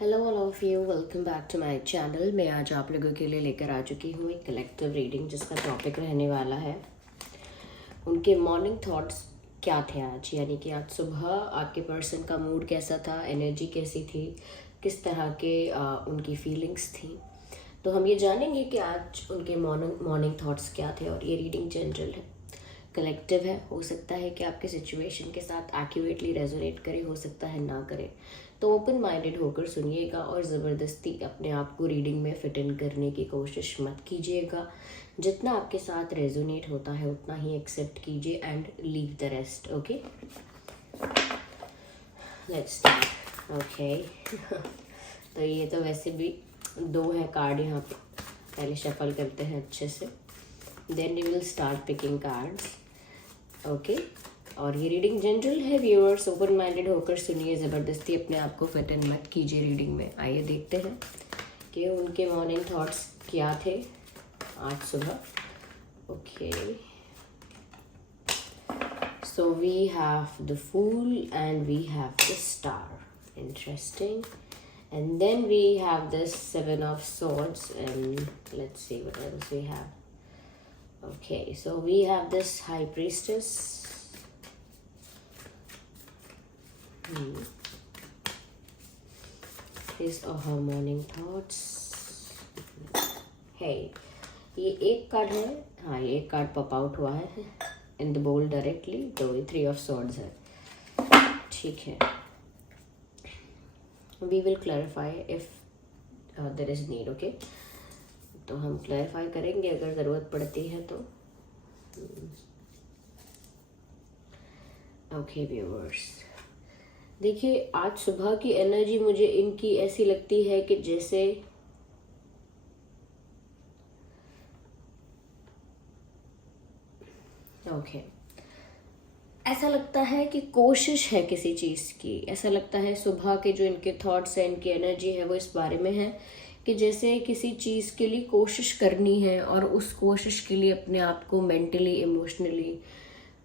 Hello all of you, welcome back to my channel. मैं आज आप लोगों के लिए लेकर आ चुकी हूँ एक कलेक्टिव रीडिंग जिसका टॉपिक रहने वाला है उनके मॉर्निंग थॉट्स क्या थे आज। यानी कि आज सुबह आपके पर्सन का मूड कैसा था, एनर्जी कैसी थी, किस तरह के उनकी फीलिंग्स थी। तो हम ये जानेंगे कि आज उनके मॉर्निंग थॉट्स क्या थे। और ये रीडिंग जनरल है, कलेक्टिव है। हो सकता है कि आपके सिचुएशन के साथ एक्यूरेटली रेजोनेट करे, हो सकता है ना करे। तो ओपन माइंडेड होकर सुनिएगा और ज़बरदस्ती अपने आप को रीडिंग में फिट इन करने की कोशिश मत कीजिएगा। जितना आपके साथ रेजोनेट होता है उतना ही एक्सेप्ट कीजिए and leave the rest. Okay, let's start. Okay तो ये तो वैसे भी दो है कार्ड यहाँ पे। पहले शफल करते हैं अच्छे से, then we will start picking cards. Okay, और ये रीडिंग जनरल है व्यूअर्स, ओपन माइंडेड होकर सुनिए, ज़बरदस्ती अपने आप को फिट इन मत कीजिए रीडिंग में। आइए देखते हैं कि उनके मॉर्निंग थॉट्स क्या थे आज सुबह। Okay, so we have the fool and we have the star, interesting. And then we have the seven of swords and let's see what else we have. Okay, so we have this high priestess. His or her morning thoughts. Hey, ये एक card है। हाँ, ये एक card pop out हुआ है in the bold directly, तो ये 3 of swords है। ठीक है, we will clarify if there is need. Okay, तो हम क्लैरिफाई करेंगे अगर ज़रूरत पड़ती है तो। ओके व्यूअर्स, देखिए आज सुबह की एनर्जी मुझे इनकी ऐसी लगती है कि जैसे ऐसा लगता है कि कोशिश है किसी चीज़ की। ऐसा लगता है सुबह के जो इनके थॉट्स हैं, इनकी एनर्जी है, वो इस बारे में है कि जैसे किसी चीज़ के लिए कोशिश करनी है और उस कोशिश के लिए अपने आप को मेंटली, इमोशनली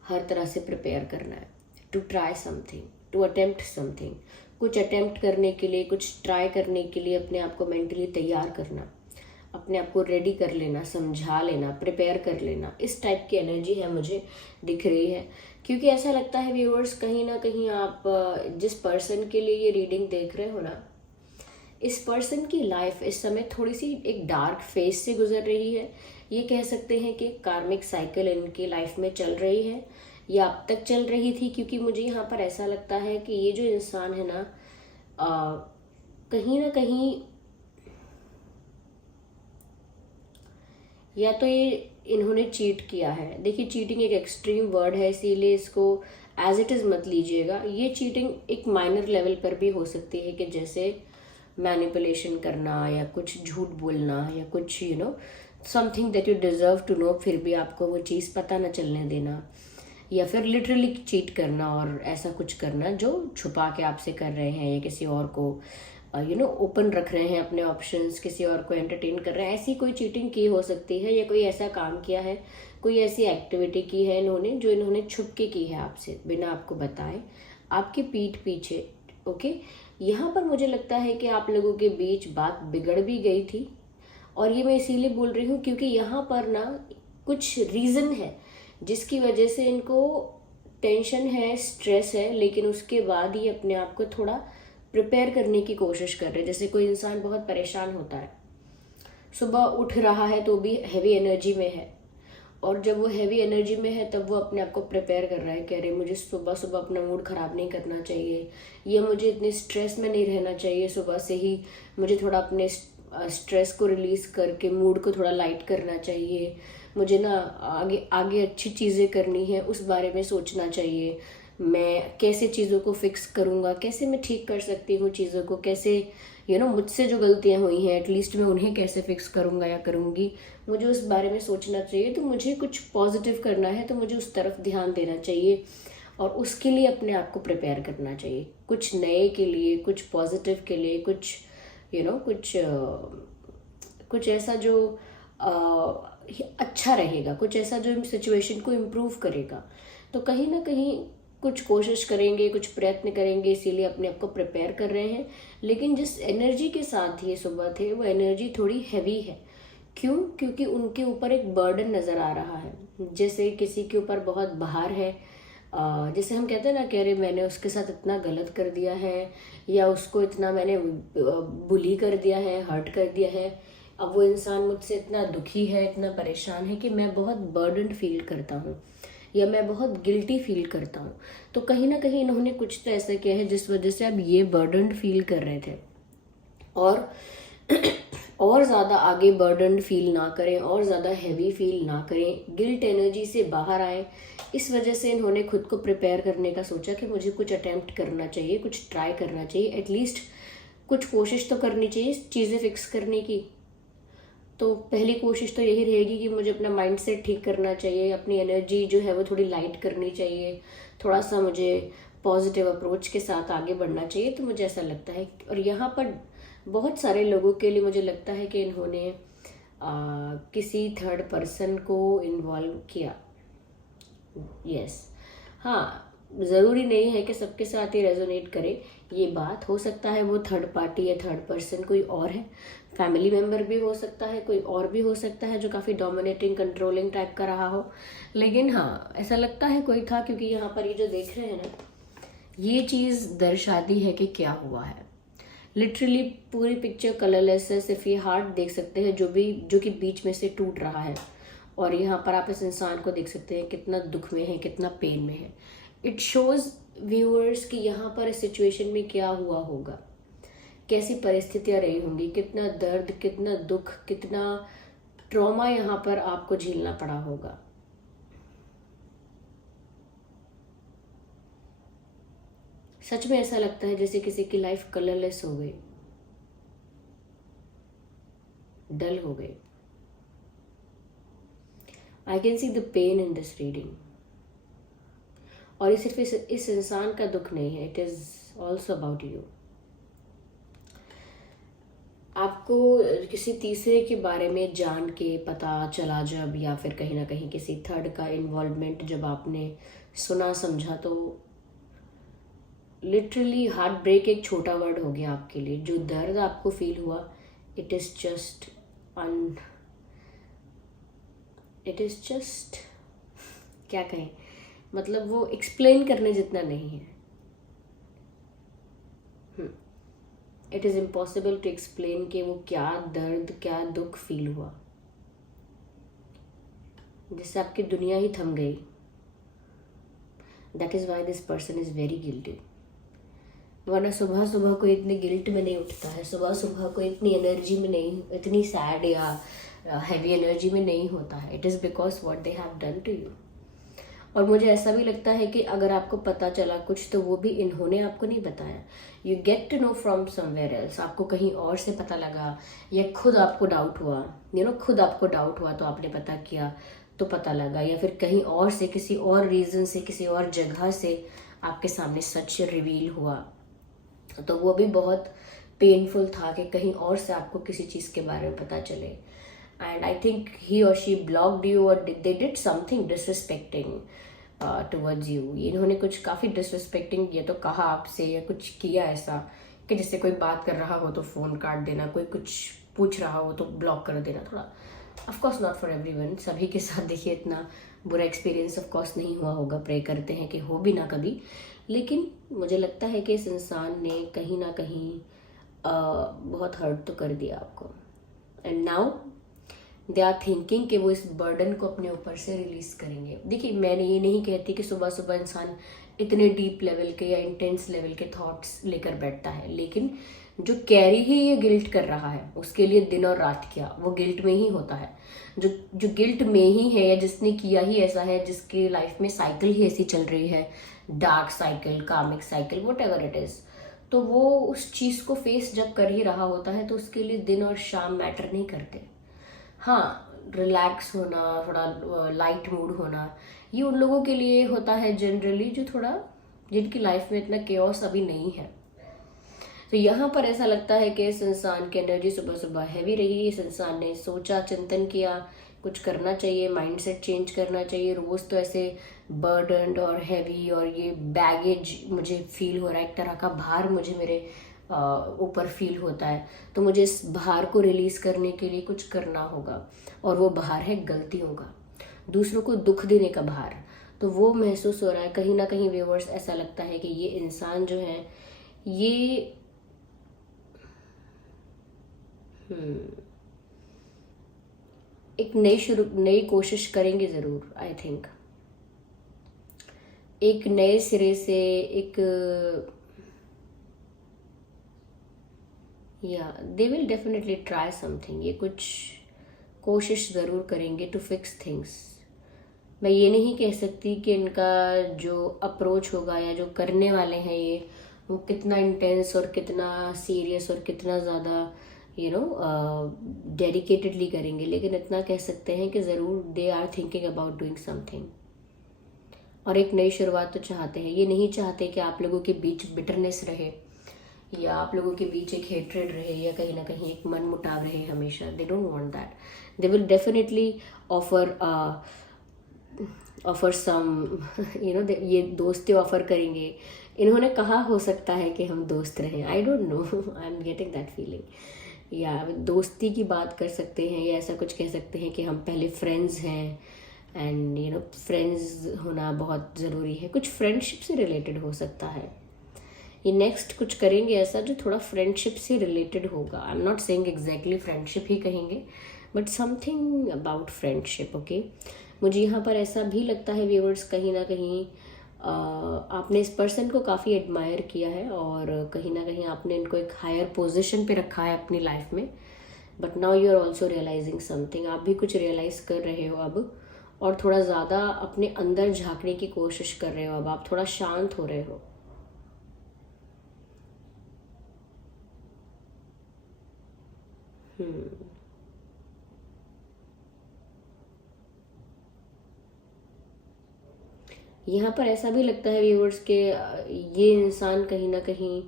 हर तरह से प्रिपेयर करना है। To try something, to attempt something, कुछ अटेम्प्ट करने के लिए, कुछ ट्राई करने के लिए अपने आप को मेंटली तैयार करना, अपने आप को रेडी कर लेना, समझा लेना, प्रिपेयर कर लेना। इस टाइप की एनर्जी है मुझे दिख रही है। क्योंकि ऐसा लगता है व्यूअर्स, कहीं ना कहीं आप जिस पर्सन के लिए ये रीडिंग देख रहे हो ना, इस पर्सन की लाइफ इस समय थोड़ी सी एक डार्क फेज से गुजर रही है। ये कह सकते हैं कि कार्मिक साइकिल इनकी लाइफ में चल रही है या अब तक चल रही थी। क्योंकि मुझे यहाँ पर ऐसा लगता है कि ये जो इंसान है ना, कहीं ना कहीं या तो ये इन्होंने चीट किया है। देखिए, चीटिंग एक एक्सट्रीम वर्ड है, इसीलिए इसको एज इट इज़ मत लीजिएगा। ये चीटिंग एक माइनर लेवल पर भी हो सकती है कि जैसे मैनिपुलेशन करना या कुछ झूठ बोलना या कुछ something that you deserve to know, फिर भी आपको वो चीज़ पता न चलने देना, या फिर लिटरली चीट करना और ऐसा कुछ करना जो छुपा के आपसे कर रहे हैं, या किसी और को ओपन रख रहे हैं अपने ऑप्शंस, किसी और को एंटरटेन कर रहे हैं। ऐसी कोई चीटिंग की हो सकती है, या कोई ऐसा काम किया है, कोई ऐसी एक्टिविटी की है इन्होंने जो इन्होंने छुप के की है आपसे, बिना आपको बताए, आपकी पीठ पीछे। ओके, यहाँ पर मुझे लगता है कि आप लोगों के बीच बात बिगड़ भी गई थी। और ये मैं इसीलिए बोल रही हूँ क्योंकि यहाँ पर ना कुछ रीज़न है जिसकी वजह से इनको टेंशन है, स्ट्रेस है, लेकिन उसके बाद ही अपने आप को थोड़ा प्रिपेयर करने की कोशिश कर रहे हैं। जैसे कोई इंसान बहुत परेशान होता है, सुबह उठ रहा है तो भी हैवी एनर्जी में है, और जब वो हैवी एनर्जी में है तब वो अपने आप को प्रिपेयर कर रहा है, कह रहे मुझे सुबह सुबह अपना मूड ख़राब नहीं करना चाहिए, या मुझे इतने स्ट्रेस में नहीं रहना चाहिए, सुबह से ही मुझे थोड़ा अपने स्ट्रेस को रिलीज़ करके मूड को थोड़ा लाइट करना चाहिए, मुझे ना आगे आगे अच्छी चीज़ें करनी है, उस बारे में सोचना चाहिए। मैं कैसे चीज़ों को फिक्स करूँगा, कैसे मैं ठीक कर सकती हूँ चीज़ों को, कैसे मुझसे जो गलतियाँ हुई हैं एटलीस्ट मैं उन्हें कैसे फिक्स करूँगा या करूँगी, मुझे उस बारे में सोचना चाहिए। तो मुझे कुछ पॉजिटिव करना है तो मुझे उस तरफ ध्यान देना चाहिए, और उसके लिए अपने आप को प्रिपेयर करना चाहिए, कुछ नए के लिए, कुछ पॉजिटिव के लिए, कुछ कुछ ऐसा जो अच्छा रहेगा, कुछ ऐसा जो सिचुएशन को इम्प्रूव करेगा। तो कहीं ना कहीं कुछ कोशिश करेंगे, कुछ प्रयत्न करेंगे, इसीलिए अपने आप को प्रिपेयर कर रहे हैं। लेकिन जिस एनर्जी के साथ ये सुबह थे वो एनर्जी थोड़ी हैवी है। क्यों? क्योंकि उनके ऊपर एक बर्डन नज़र आ रहा है, जैसे किसी के ऊपर बहुत भार है। जैसे हम कहते हैं ना कि अरे मैंने उसके साथ इतना गलत कर दिया है, या उसको इतना मैंने बुली कर दिया है, हर्ट कर दिया है। अब वो इंसान मुझसे इतना दुखी है, इतना परेशान है कि मैं बहुत बर्डन फील करता हूँ, या मैं बहुत गिल्टी फील करता हूँ। तो कहीं ना कहीं इन्होंने कुछ तो ऐसा किया है जिस वजह से अब ये बर्डन फील कर रहे थे, और और ज़्यादा आगे बर्डन फील ना करें, और ज़्यादा हैवी फील ना करें, गिल्ट एनर्जी से बाहर आए। इस वजह से इन्होंने खुद को प्रिपेयर करने का सोचा कि मुझे कुछ अटेम्प्ट करना चाहिए, कुछ ट्राई करना चाहिए, एटलीस्ट कुछ कोशिश तो करनी चाहिए चीज़ें फिक्स करने की। तो पहली कोशिश तो यही रहेगी कि मुझे अपना माइंड सेट ठीक करना चाहिए, अपनी एनर्जी जो है वो थोड़ी लाइट करनी चाहिए, थोड़ा सा मुझे पॉजिटिव अप्रोच के साथ आगे बढ़ना चाहिए। तो मुझे ऐसा लगता है, और यहाँ पर बहुत सारे लोगों के लिए मुझे लगता है कि इन्होंने किसी थर्ड पर्सन को इन्वॉल्व किया। यस, हाँ, ज़रूरी नहीं है कि सबके साथ ही रेजोनेट करे ये बात। हो सकता है वो थर्ड पार्टी या थर्ड पर्सन कोई और है, फैमिली मेम्बर भी हो सकता है, कोई और भी हो सकता है जो काफ़ी डोमिनेटिंग कंट्रोलिंग टाइप का रहा हो। लेकिन हाँ, ऐसा लगता है कोई था, क्योंकि यहाँ पर ये जो देख रहे हैं ना, ये चीज़ दर्शाती है कि क्या हुआ है। लिटरली पूरी पिक्चर कलरलेस है, सिर्फ ये हार्ट देख सकते हैं जो कि बीच में से टूट रहा है, और यहाँ पर आप इस इंसान को देख सकते हैं कितना दुख में है, कितना पेन में है। इट शोज व्यूअर्स कि यहाँ पर इस सिचुएशन में क्या हुआ होगा, कैसी परिस्थितियाँ रही होंगी, कितना दर्द, कितना दुख, कितना ट्रॉमा यहाँ पर आपको झेलना पड़ा होगा। सच में ऐसा लगता है जैसे किसी की लाइफ कलरलेस हो गई, डल हो गई। I can see the pain in this reading. और ये सिर्फ इस इंसान का दुख नहीं है, it is also about you. आपको किसी तीसरे के बारे में जान के पता चला जब, या फिर कहीं ना कहीं किसी थर्ड का इन्वॉल्वमेंट जब आपने सुना समझा, तो लिटरली हार्ट ब्रेक एक छोटा वर्ड हो गया आपके लिए। जो दर्द आपको फील हुआ, इट इज़ जस्ट क्या कहें, मतलब वो एक्सप्लेन करने जितना नहीं है। It is impossible to explain कि वो क्या दर्द, क्या दुख फील हुआ, जिससे आपकी दुनिया ही थम गई। That is why this person is very guilty. वरना सुबह सुबह कोई इतने गिल्ट में नहीं उठता है, सुबह सुबह कोई इतनी एनर्जी में नहीं, इतनी सैड या हैवी एनर्जी में नहीं होता है। It is because what they have done to you. और मुझे ऐसा भी लगता है कि अगर आपको पता चला कुछ, तो वो भी इन्होंने आपको नहीं बताया। You get to know from somewhere else. आपको कहीं और से पता लगा, या खुद आपको डाउट हुआ, खुद आपको डाउट हुआ तो आपने पता किया तो पता लगा, या फिर कहीं और से, किसी और रीज़न से, किसी और जगह से आपके सामने सच रिवील हुआ। तो वो भी बहुत पेनफुल था कि कहीं और से आपको किसी चीज़ के बारे में पता चले। एंड आई थिंक ही और शी ब्लॉक्ड यू, और they did something disrespecting towards you. इन्होंने कुछ काफ़ी डिसरिस्पेक्टिंग किया, तो कहा आपसे, या कुछ किया ऐसा कि जैसे कोई बात कर रहा हो तो फ़ोन काट देना, कोई कुछ पूछ रहा हो तो ब्लॉक कर देना। थोड़ा ऑफकोर्स नॉट फॉर एवरीवन, सभी के साथ देखिए इतना बुरा एक्सपीरियंस ऑफकोर्स नहीं हुआ होगा, प्रे करते हैं कि हो भी ना कभी। लेकिन मुझे लगता है कि इस इंसान ने कहीं ना कहीं बहुत हर्ट तो कर दिया आपको। And now they are thinking कि वो इस बर्डन को अपने ऊपर से रिलीज करेंगे। देखिए, मैंने ये नहीं कहती कि सुबह सुबह इंसान इतने डीप लेवल के या इंटेंस लेवल के थॉट्स लेकर बैठता है, लेकिन जो कैरी ही ये गिल्ट कर रहा है, उसके लिए दिन और रात क्या, वो गिल्ट में ही होता है। जो गिल्ट में ही है, या जिसने किया ही ऐसा है, जिसकी लाइफ में साइकिल ही ऐसी चल रही है, डार्क साइकिल, कार्मिक cycle, what ever it is, तो वो उस चीज़ को फेस जब कर ही रहा होता है, तो उसके लिए दिन और शाम मैटर नहीं करते। हाँ, रिलैक्स होना, थोड़ा लाइट मूड होना, ये उन लोगों के लिए होता है जनरली जो थोड़ा, जिनकी लाइफ में इतना केओस अभी नहीं है। तो यहाँ पर ऐसा लगता है कि इस इंसान की एनर्जी सुबह सुबह हैवी रही। इस इंसान ने सोचा, चिंतन किया, कुछ करना चाहिए, माइंडसेट चेंज करना चाहिए। रोज़ तो ऐसे बर्डन्ड और हैवी, और ये बैगेज मुझे फील हो रहा है, एक तरह का भार मुझे मेरे ऊपर फील होता है। तो मुझे इस भार को रिलीज करने के लिए कुछ करना होगा, और वो भार है गलतियों का, दूसरों को दुख देने का भार। तो वो महसूस हो रहा है कहीं ना कहीं व्यूअर्स, ऐसा लगता है कि ये इंसान जो है ये एक नई कोशिश करेंगे ज़रूर, आई थिंक। एक नए सिरे से एक, या दे विल डेफिनेटली ट्राई समथिंग, ये कुछ कोशिश ज़रूर करेंगे टू फिक्स थिंग्स। मैं ये नहीं कह सकती कि इनका जो अप्रोच होगा या जो करने वाले हैं ये, वो कितना इंटेंस और कितना सीरियस और कितना ज़्यादा डेडिकेटेडली करेंगे, लेकिन इतना कह सकते हैं कि ज़रूर they are thinking about doing something, और एक नई शुरुआत तो चाहते हैं। ये नहीं चाहते कि आप लोगों के बीच बिटरनेस रहे, या आप लोगों के बीच एक हेट्रेड रहे, या कहीं ना कहीं एक मन मुटाव रहे हमेशा। They don't want that. They will definitely offer offer some ये दोस्ती ऑफर करेंगे। इन्होंने कहा हो सकता है कि हम दोस्त रहें, I don't know, I am getting that feeling. या दोस्ती की बात कर सकते हैं, या ऐसा कुछ कह सकते हैं कि हम पहले फ्रेंड्स हैं, एंड फ्रेंड्स होना बहुत ज़रूरी है। कुछ फ्रेंडशिप से रिलेटेड हो सकता है। ये नेक्स्ट कुछ करेंगे ऐसा जो थोड़ा फ्रेंडशिप से रिलेटेड होगा। I am not saying exactly friendship ही कहेंगे, but something about friendship, okay. मुझे यहाँ पर ऐसा भी लगता है व्यूअर्स, कहीं ना कहीं आपने इस पर्सन को काफ़ी एडमायर किया है, और कहीं ना कहीं आपने इनको एक हायर पोजीशन पे रखा है अपनी लाइफ में। But now you are also realising something, आप भी कुछ रियलाइज कर रहे हो अब, और थोड़ा ज़्यादा अपने अंदर झांकने की कोशिश कर रहे हो। अब आप थोड़ा शांत हो रहे हो। यहाँ पर ऐसा भी लगता है व्यूअर्स के ये इंसान कहीं ना कहीं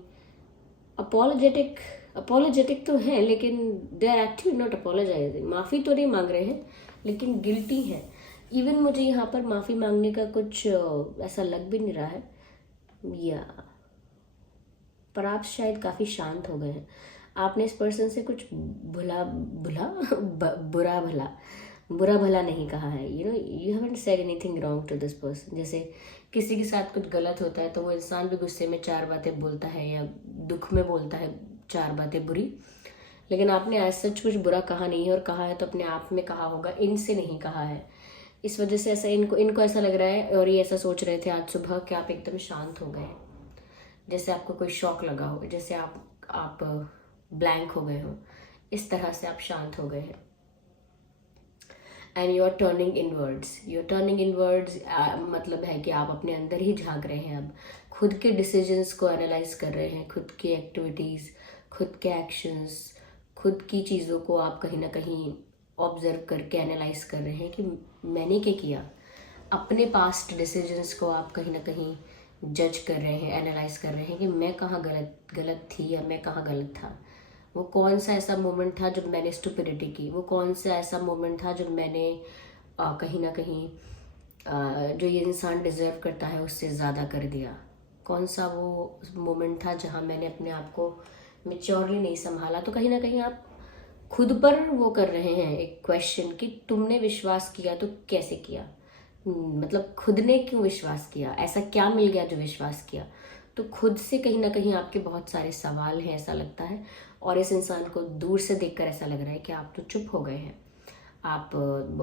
अपोलोजेटिक अपोलोजेटिक तो है, लेकिन they are actually not apologising. माफ़ी तो नहीं मांग रहे हैं, लेकिन गिल्टी है। इवन मुझे यहाँ पर माफ़ी मांगने का कुछ ऐसा लग भी नहीं रहा है, या पर आप शायद काफ़ी शांत हो गए हैं। आपने इस पर्सन से कुछ भुला भुला बुरा भला नहीं कहा है। You haven't said anything wrong to this person. जैसे किसी के साथ कुछ गलत होता है तो वो इंसान भी गुस्से में चार बातें बोलता है, या दुख में बोलता है चार बातें बुरी, लेकिन आपने आज सच कुछ बुरा कहा नहीं है, और कहा है तो अपने आप में कहा होगा, इनसे नहीं कहा है। इस वजह से ऐसा इनको ऐसा लग रहा है, और ये ऐसा सोच रहे थे आज सुबह कि आप एकदम शांत हो गए, जैसे आपको कोई शॉक लगा हो, जैसे आप ब्लैंक हो गए हो, इस तरह से आप शांत हो गए हैं। And you are turning inwards, मतलब है कि आप अपने अंदर ही झांक रहे हैं। अब खुद के डिसीजंस को एनालाइज कर रहे हैं, खुद की एक्टिविटीज़, खुद के एक्शंस, खुद की चीज़ों को आप कहीं ना कहीं ऑब्जर्व करके एनालाइज कर रहे हैं कि मैंने क्या किया। अपने पास्ट डिसीजंस को आप कहीं ना कहीं जज कर रहे हैं, एनालाइज कर रहे हैं कि मैं कहाँ गलत थी, या मैं कहाँ गलत था। वो कौन सा ऐसा मोमेंट था जब मैंने स्टुपिडिटी की, वो कौन सा ऐसा मोमेंट था जब मैंने कहीं ना कहीं जो ये इंसान डिजर्व करता है उससे ज़्यादा कर दिया। कौन सा वो मोमेंट था जहाँ मैंने अपने आप को मेच्योरली नहीं संभाला। तो कहीं ना कहीं आप खुद पर वो कर रहे हैं एक क्वेश्चन कि तुमने विश्वास किया तो कैसे किया। मतलब खुद ने क्यों विश्वास किया, ऐसा क्या मिल गया जो विश्वास किया। तो खुद से कहीं ना कहीं आपके बहुत सारे सवाल हैं ऐसा लगता है, और इस इंसान को दूर से देखकर ऐसा लग रहा है कि आप तो चुप हो गए हैं। आप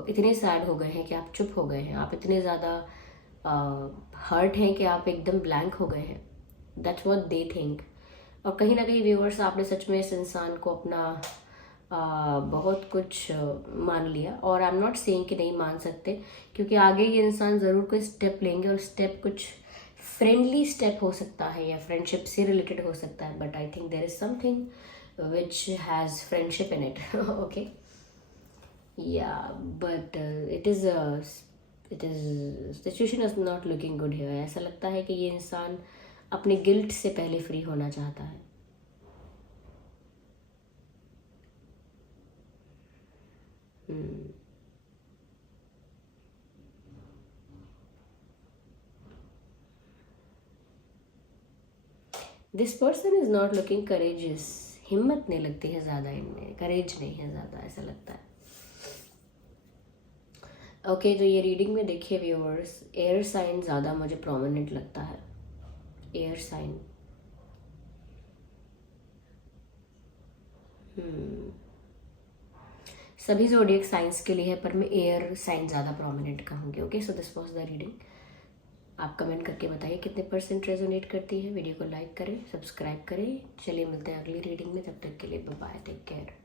इतने सैड हो गए हैं कि आप चुप हो गए हैं। आप इतने ज़्यादा हर्ट हैं कि आप एकदम ब्लैंक हो गए हैं। That's what they think. और कहीं ना कहीं व्यूअर्स, आपने सच में इस इंसान को अपना बहुत कुछ मान लिया, और आई एम नॉट सेइंग कि नहीं मान सकते, क्योंकि आगे ये इंसान ज़रूर कोई स्टेप लेंगे, और स्टेप कुछ फ्रेंडली स्टेप हो सकता है या फ्रेंडशिप से रिलेटेड हो सकता है। But I think there is something which has friendship in it. Okay, yeah, but it is situation is not looking good here. ऐसा लगता है कि ये इंसान अपने गिल्ट से पहले फ्री होना चाहता है। This person is not looking courageous, हिम्मत नहीं लगती है ज़्यादा, इनमें करेज नहीं है ज़्यादा, ऐसा लगता है। ओके तो ये रीडिंग में देखिए व्यूअर्स, एयर साइन ज़्यादा मुझे प्रोमिनेंट लगता है, एयर साइन। सभी ज़ोडिएक साइंस के लिए है, पर मैं एयर साइन ज़्यादा प्रोमिनेंट कहूँगी। Okay so this was the reading. आप कमेंट करके बताइए कितने % रेजोनेट करती है। वीडियो को लाइक करें, सब्सक्राइब करें। चलिए मिलते हैं अगली रीडिंग में, तब तक के लिए बाय बाय, टेक केयर।